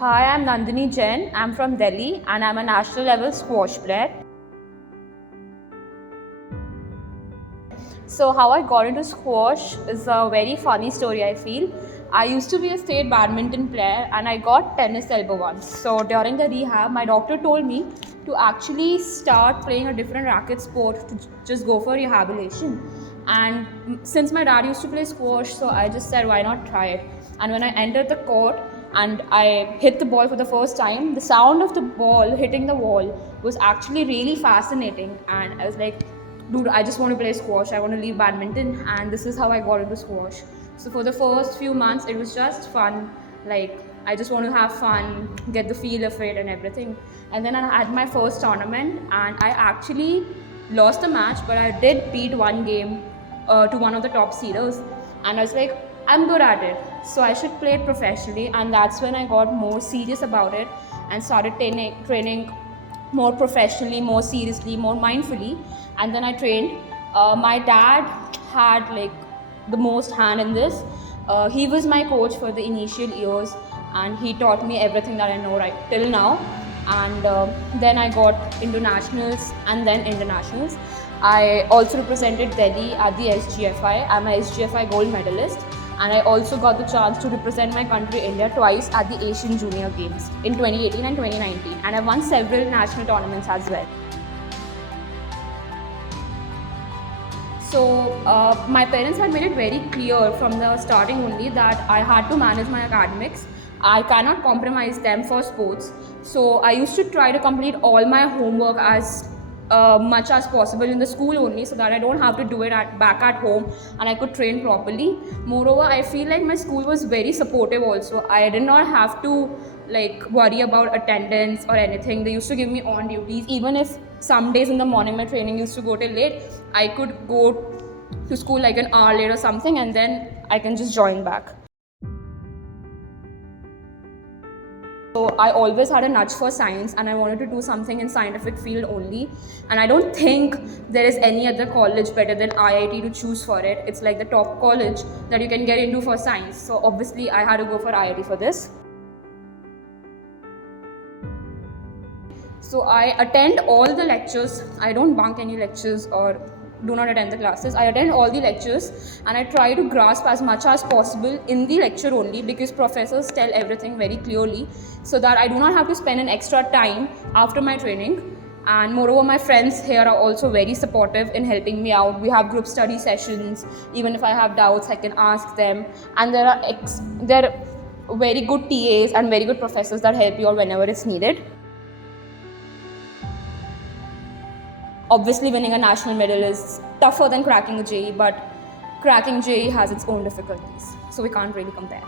Hi, I'm Nandini Jain. I'm from Delhi and I'm a national level squash player. So, how I got into squash is a very funny story, I feel. I used to be a state badminton player and I got tennis elbow once. So, during the rehab, my doctor told me to actually start playing a different racket sport to just go for rehabilitation. And since my dad used to play squash, so I just said, why not try it? And when I entered the court and I hit the ball for the first time, the sound of the ball hitting the wall was actually really fascinating. And I was like, dude, I just want to play squash. I want to leave badminton, and this is how I got into squash. So for the first few months, it was just fun. Like I just want to have fun, get the feel of it, and everything. And then I had my first tournament, and I actually lost the match, but I did beat one game to one of the top seeders, and I was like, I'm good at it, so I should play it professionally. And that's when I got more serious about it and started training more professionally, more seriously, more mindfully. And then I trained. My dad had like the most hand in this. He was my coach for the initial years, and he taught me everything that I know right till now. And then I got into nationals and then internationals. I also represented Delhi at the SGFI. I'm a SGFI gold medalist, and I also got the chance to represent my country India twice at the Asian Junior Games in 2018 and 2019, and I won several national tournaments as well. So my parents had made it very clear from the starting only that I had to manage my academics. I cannot compromise them for sports. So I used to try to complete all my homework as much as possible in the school only, so that I don't have to do it back at home, and I could train properly. Moreover, I feel like my school was very supportive also. I did not have to like worry about attendance or anything. They used to give me on duties. Even if some days in the morning my training used to go till late, I could go to school like an hour late or something, and then I can just join back. So I always had a nudge for science, and I wanted to do something in scientific field only. And I don't think there is any other college better than IIT to choose for it. It's like the top college that you can get into for science. So obviously I had to go for IIT for this. So I attend all the lectures. I don't bunk any lectures or do not attend the classes. I attend all the lectures, and I try to grasp as much as possible in the lecture only, because professors tell everything very clearly, so that I do not have to spend an extra time after my training. And moreover, my friends here are also very supportive in helping me out. We have group study sessions. Even if I have doubts, I can ask them. And there are very good TAs and very good professors that help you out whenever it's needed. Obviously, winning a national medal is tougher than cracking a JEE, but cracking JEE has its own difficulties, so we can't really compare.